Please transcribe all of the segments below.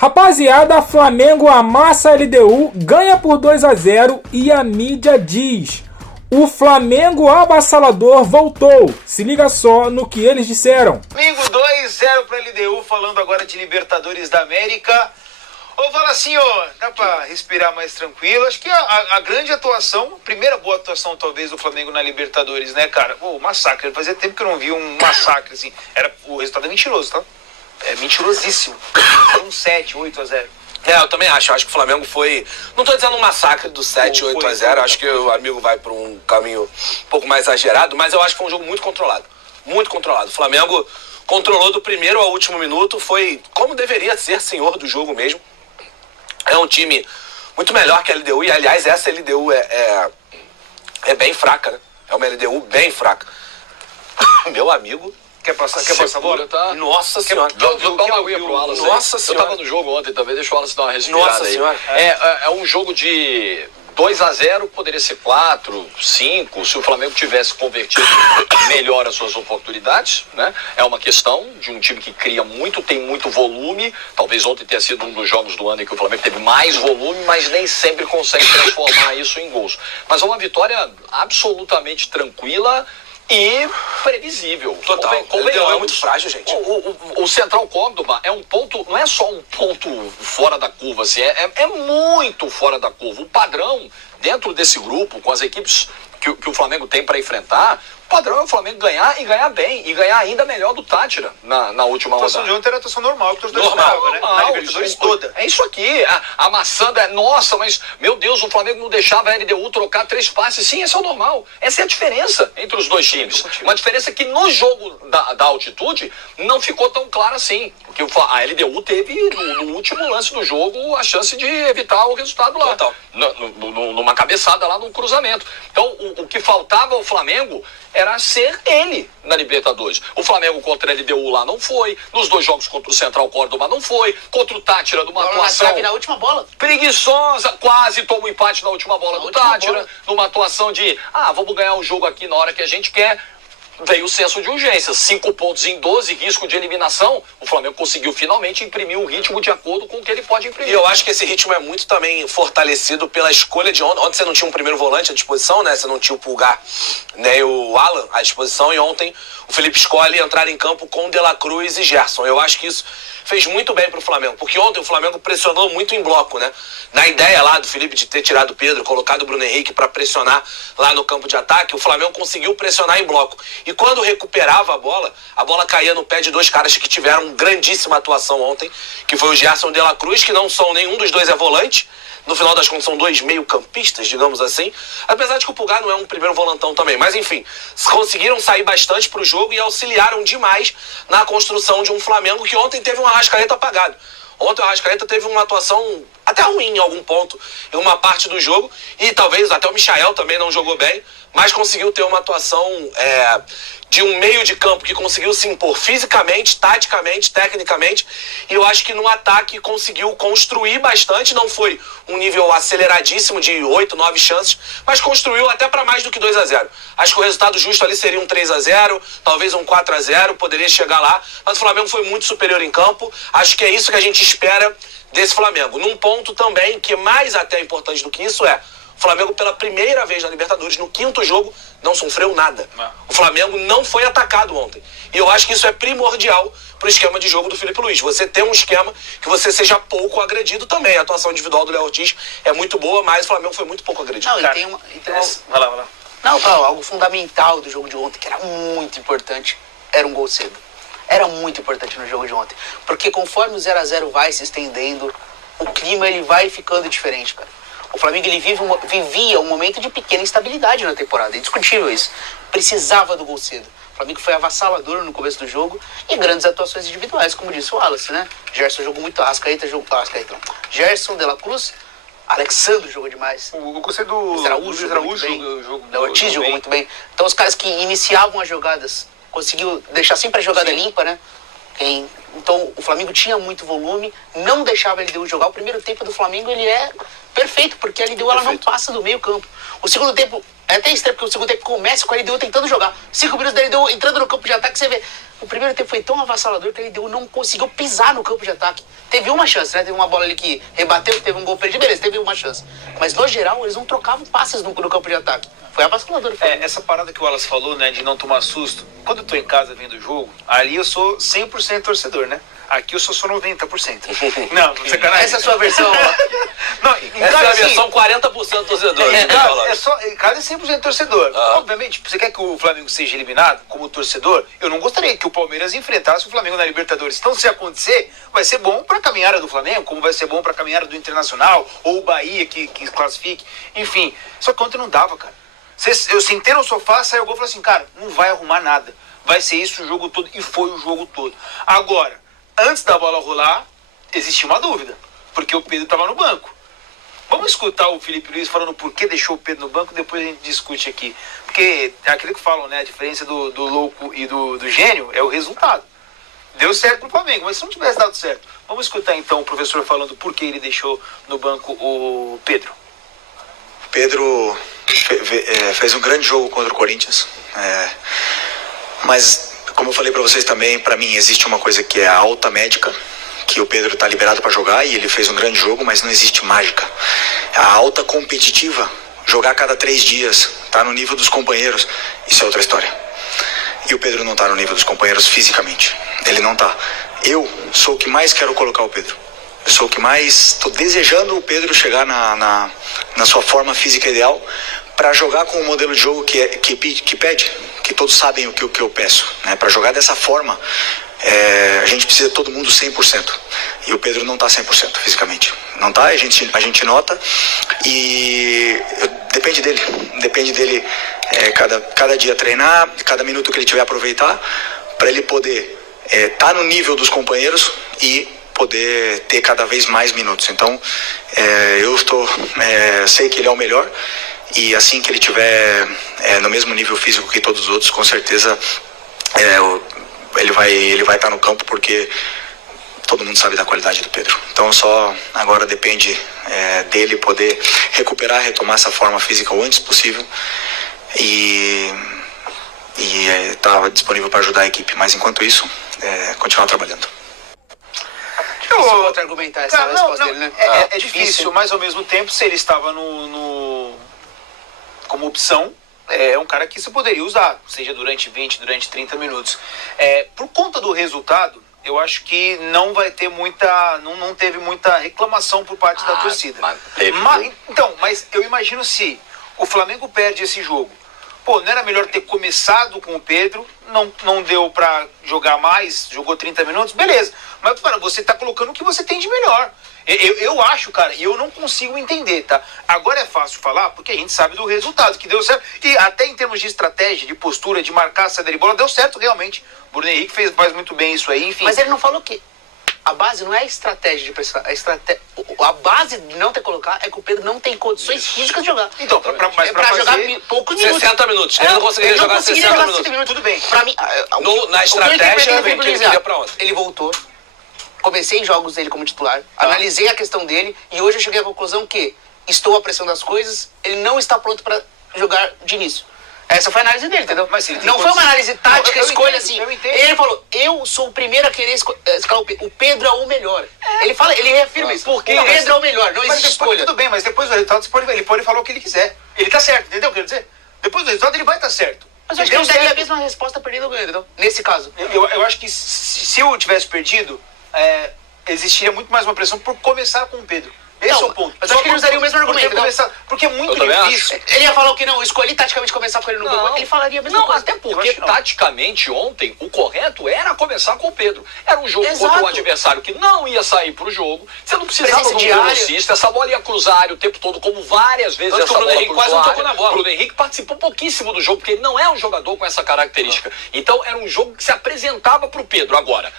Rapaziada, Flamengo amassa a LDU, ganha por 2-0 e a mídia diz: o Flamengo avassalador voltou. Se liga só no que eles disseram. Flamengo 2-0 para a LDU, falando agora de Libertadores da América. Ou fala assim, ó, dá pra respirar mais tranquilo. Acho que a grande atuação, a primeira boa atuação talvez do Flamengo na Libertadores, né, cara? Pô, massacre. Fazia tempo que eu não vi um massacre assim. O resultado é mentiroso, tá? É mentirosíssimo. Foi um 7, 8-0. Eu também acho. Eu acho que o Flamengo foi... Não tô dizendo um massacre do 7, 8-0. Acho que o amigo vai por um caminho um pouco mais exagerado. Mas eu acho que foi um jogo muito controlado. Muito controlado. O Flamengo controlou do primeiro ao último minuto. Foi como deveria ser senhor do jogo mesmo. É um time muito melhor que a LDU. E, aliás, essa LDU é bem fraca, né? É uma LDU bem fraca. Meu amigo... Quer passar a bola? Tá? Nossa senhora. Dá uma aguinha pro Wallace. Nossa senhora. Eu tava no jogo ontem também, deixa o Wallace dar uma respirada. Nossa aí. senhora. É um jogo de 2-0, poderia ser 4, 5, se o Flamengo tivesse convertido melhor as suas oportunidades, né? É uma questão de um time que cria muito, tem muito volume. Talvez ontem tenha sido um dos jogos do ano em que o Flamengo teve mais volume, mas nem sempre consegue transformar isso em gols. Mas é uma vitória absolutamente tranquila e previsível. Total. É muito frágil, gente. O Central Córdoba é um ponto, não é só um ponto fora da curva, assim, é muito fora da curva. O padrão dentro desse grupo, com as equipes que o Flamengo tem para enfrentar, o padrão é o Flamengo ganhar e ganhar bem, e ganhar ainda melhor do Tátira na última rodada. A atuação de ontem era a atuação normal, que os dois estavam, né? Na Libertadores toda. É isso aqui, amassando, nossa, mas, meu Deus, o Flamengo não deixava a LDU trocar 3 passes. Sim, esse é o normal. Essa é a diferença entre os dois times. Uma diferença que no jogo da altitude não ficou tão clara assim. Porque a LDU teve, no último lance do jogo, a chance de evitar o resultado lá. Total. Numa cabeçada lá, num cruzamento. Então, o que faltava ao Flamengo era ser ele na Libertadores. O Flamengo contra a LDU lá não foi, nos 2 jogos contra o Central Córdoba não foi, contra o Tátira numa atuação na última bola. Preguiçosa, quase toma um empate na última bola do Tátira, numa atuação de, vamos ganhar um jogo aqui na hora que a gente quer. Veio o senso de urgência, 5 pontos em 12, risco de eliminação. O Flamengo conseguiu finalmente imprimir um ritmo de acordo com o que ele pode imprimir. E eu acho que esse ritmo é muito também fortalecido pela escolha de ontem. Ontem você não tinha um primeiro volante à disposição, né? Você não tinha o Pulgar, né? E o Alan à disposição. E ontem o Felipe escolhe entrar em campo com De La Cruz e Gerson. Eu acho que isso fez muito bem pro Flamengo, porque ontem o Flamengo pressionou muito em bloco, né? Na ideia lá do Felipe de ter tirado o Pedro, colocado o Bruno Henrique para pressionar lá no campo de ataque, o Flamengo conseguiu pressionar em bloco. E quando recuperava a bola caía no pé de 2 caras que tiveram grandíssima atuação ontem, que foi o Gerson e o De La Cruz, que não são, nenhum dos dois é volante. No final das contas são 2 meio-campistas, digamos assim. Apesar de que o Pulgar não é um primeiro volantão também. Mas enfim, conseguiram sair bastante pro jogo e auxiliaram demais na construção de um Flamengo que ontem teve um Arrascaeta apagado. Ontem o Arrascaeta teve uma atuação até ruim em algum ponto, em uma parte do jogo. E talvez até o Michael também não jogou bem, mas conseguiu ter uma atuação de um meio de campo que conseguiu se impor fisicamente, taticamente, tecnicamente. E eu acho que no ataque conseguiu construir bastante. Não foi um nível aceleradíssimo de 8, 9 chances, mas construiu até para mais do que 2-0. Acho que o resultado justo ali seria um 3-0, talvez um 4-0, poderia chegar lá. Mas o Flamengo foi muito superior em campo. Acho que é isso que a gente espera desse Flamengo. Num ponto também que é mais até importante do que isso o Flamengo pela primeira vez na Libertadores, no 5º jogo, não sofreu nada. O Flamengo não foi atacado ontem. E eu acho que isso é primordial para o esquema de jogo do Felipe Luiz. Você ter um esquema que você seja pouco agredido também. A atuação individual do Léo Ortiz é muito boa, mas o Flamengo foi muito pouco agredido. Não, e tem Vai lá. Não, algo fundamental do jogo de ontem, que era muito importante, era um gol cedo. Era muito importante no jogo de ontem. Porque conforme o 0-0 vai se estendendo, o clima ele vai ficando diferente, cara. O Flamengo ele vivia um momento de pequena instabilidade na temporada, é indiscutível isso. Precisava do gol cedo. O Flamengo foi avassalador no começo do jogo e grandes atuações individuais, como disse o Wallace, né? Gerson jogou muito, Gerson, De La Cruz, Alexandre jogou demais. O gostei do Luiz Araújo jogou muito bem. Léo Ortiz jogou muito bem. Então os caras que iniciavam as jogadas conseguiu deixar sempre a jogada limpa, né? Então o Flamengo tinha muito volume, não deixava a LDU jogar. O primeiro tempo do Flamengo ele é perfeito, porque a LDU ela não passa do meio campo. O segundo tempo É até estranho, porque o segundo tempo começa com a LDU tentando jogar. 5 minutos da LDU entrando no campo de ataque, você vê. O primeiro tempo foi tão avassalador que a LDU não conseguiu pisar no campo de ataque. Teve uma chance, né? Teve uma bola ali que rebateu, teve um gol perdido, beleza, teve uma chance. Mas no geral, eles não trocavam passes no campo de ataque. Foi avassalador. Essa parada que o Wallace falou, né, de não tomar susto. Quando eu tô em casa vendo o jogo, ali eu sou 100% torcedor, né? Aqui eu sou só 90%. Não, sacanagem. Essa é a sua versão. Não, essa é a versão 40% torcedor. Cada é 100% torcedor. Obviamente, você quer que o Flamengo seja eliminado como torcedor? Eu não gostaria que o Palmeiras enfrentasse o Flamengo na Libertadores. Então, se acontecer, vai ser bom para a caminhada do Flamengo, como vai ser bom para a caminhada do Internacional, ou o Bahia que classifique. Enfim, só que ontem não dava, cara. Eu sentei no sofá, saiu o gol e falei assim, cara, não vai arrumar nada. Vai ser isso o jogo todo. E foi o jogo todo. Agora, antes da bola rolar, existia uma dúvida, porque o Pedro estava no banco. Vamos escutar o Felipe Luiz falando por que deixou o Pedro no banco, depois a gente discute aqui. Porque é aquilo que falam, né? A diferença do louco e do gênio é o resultado. Deu certo pro Flamengo, mas se não tivesse dado certo. Vamos escutar então o professor falando por que ele deixou no banco o Pedro. O Pedro fez um grande jogo contra o Corinthians, mas como eu falei para vocês também, para mim existe uma coisa que é a alta médica, que o Pedro está liberado para jogar e ele fez um grande jogo, mas não existe mágica. A alta competitiva, jogar a cada 3 dias, tá no nível dos companheiros, isso é outra história. E o Pedro não tá no nível dos companheiros fisicamente, ele não tá. Eu sou o que mais quero colocar o Pedro. Eu sou o que mais estou desejando o Pedro chegar na sua forma física ideal para jogar com o modelo de jogo que pede, que todos sabem o que eu peço, né? Para jogar dessa forma, a gente precisa de todo mundo 100%. E o Pedro não está 100% fisicamente. Não está, a gente nota e depende dele cada dia treinar, cada minuto que ele tiver aproveitar para ele poder estar no nível dos companheiros e poder ter cada vez mais minutos. Então, sei que ele é o melhor e assim que ele tiver no mesmo nível físico que todos os outros, com certeza ele vai estar no campo, porque todo mundo sabe da qualidade do Pedro. Então só agora depende dele poder retomar essa forma física o antes possível e estar disponível para ajudar a equipe. Mas enquanto isso, continuar trabalhando. Eu vou outro argumentar essa resposta dele, né? É difícil, mas ao mesmo tempo, se ele estava como opção, é um cara que você poderia usar, seja durante 20, durante 30 minutos. Por conta do resultado, eu acho que não vai ter não teve muita reclamação por parte da torcida. Mas eu imagino se o Flamengo perde esse jogo. Não era melhor ter começado com o Pedro, não deu pra jogar mais, jogou 30 minutos, beleza. Mas, cara, você tá colocando o que você tem de melhor. Eu acho, cara, e eu não consigo entender, tá? Agora é fácil falar, porque a gente sabe do resultado, que deu certo. E até em termos de estratégia, de postura, de marcar a saída de bola, deu certo realmente. O Bruno Henrique faz muito bem isso aí, enfim. Mas ele não falou que a base não é a estratégia de pressionar. A base de não ter colocado é que o Pedro não tem condições físicas de jogar. Então, pra jogar fazer poucos minutos. 60 minutos. Ele não conseguiria jogar 60 minutos. Tudo bem. Pra mim, na estratégia, ele queria pra ontem. Ele voltou. Comecei jogos dele como titular. Analisei a questão dele. E hoje eu cheguei à conclusão que estou apressando as coisas. Ele não está pronto para jogar de início. Essa foi a análise dele, entendeu? Mas não foi uma análise tática, escolha assim. Eu entendo. Ele falou, eu sou o primeiro a querer escalar o Pedro. O Pedro é o melhor. Ele reafirma isso. Porque o Pedro é o melhor, não existe escolha. Tudo bem, mas depois do resultado ele pode falar o que ele quiser. Ele tá certo, entendeu o que eu quero dizer? Depois do resultado ele vai estar certo. Mas eu acho que ele daria a mesma resposta perdendo ou ganhando, entendeu? Nesse caso. Eu acho que se eu tivesse perdido, existiria muito mais uma pressão por começar com o Pedro. Esse é o ponto. Mas acho que ele usaria o mesmo argumento. Porque é muito difícil. Ele ia falar o que não, escolhi taticamente começar com ele no gol. Ele falaria a mesma coisa. Até porque taticamente ontem o correto era começar com o Pedro. Era um jogo contra um adversário que não ia sair pro jogo. Você não precisava de um velocista. Essa bola ia cruzar a área o tempo todo, como várias vezes essa bola cruzou quase não tocou na bola. O Bruno Henrique participou pouquíssimo do jogo, porque ele não é um jogador com essa característica. Então era um jogo que se apresentava pro Pedro. Agora,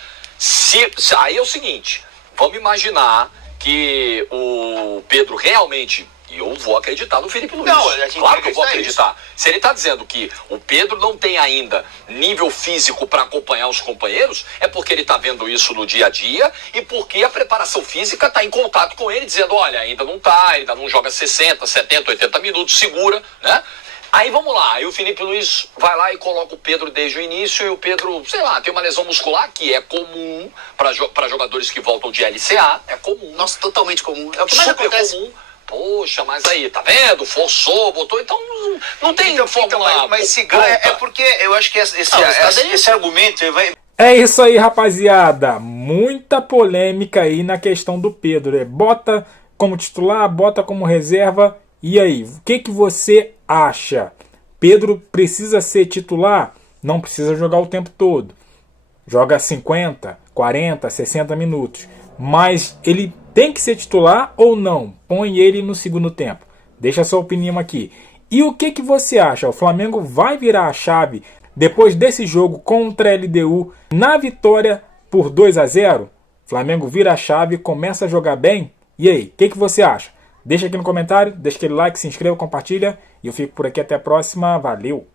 aí é o seguinte, vamos imaginar que o Pedro realmente, e eu vou acreditar no Felipe Luiz. Claro que eu vou acreditar. Se ele está dizendo que o Pedro não tem ainda nível físico para acompanhar os companheiros, é porque ele está vendo isso no dia a dia e porque a preparação física está em contato com ele, dizendo, olha, ainda não joga 60, 70, 80 minutos, segura, né? Aí vamos lá, aí o Felipe Luiz vai lá e coloca o Pedro desde o início, e o Pedro, sei lá, tem uma lesão muscular que é comum para jogadores que voltam de LCA, é comum. Nossa, totalmente comum. É o que mais Super acontece. comum. Poxa, mas aí, tá vendo? Forçou, botou, então não tem fórmula. Mas se ganha, é porque eu acho que esse argumento vai... É isso aí, rapaziada. Muita polêmica aí na questão do Pedro. Bota como titular, bota como reserva. E aí, o que você acha? Pedro precisa ser titular? Não precisa jogar o tempo todo. Joga 50, 40, 60 minutos. Mas ele tem que ser titular ou não? Põe ele no segundo tempo. Deixa a sua opinião aqui. E o que você acha? O Flamengo vai virar a chave depois desse jogo contra a LDU na vitória por 2-0? Flamengo vira a chave, começa a jogar bem? E aí, o que você acha? Deixa aqui no comentário, deixa aquele like, se inscreva, compartilha. E eu fico por aqui, até a próxima. Valeu!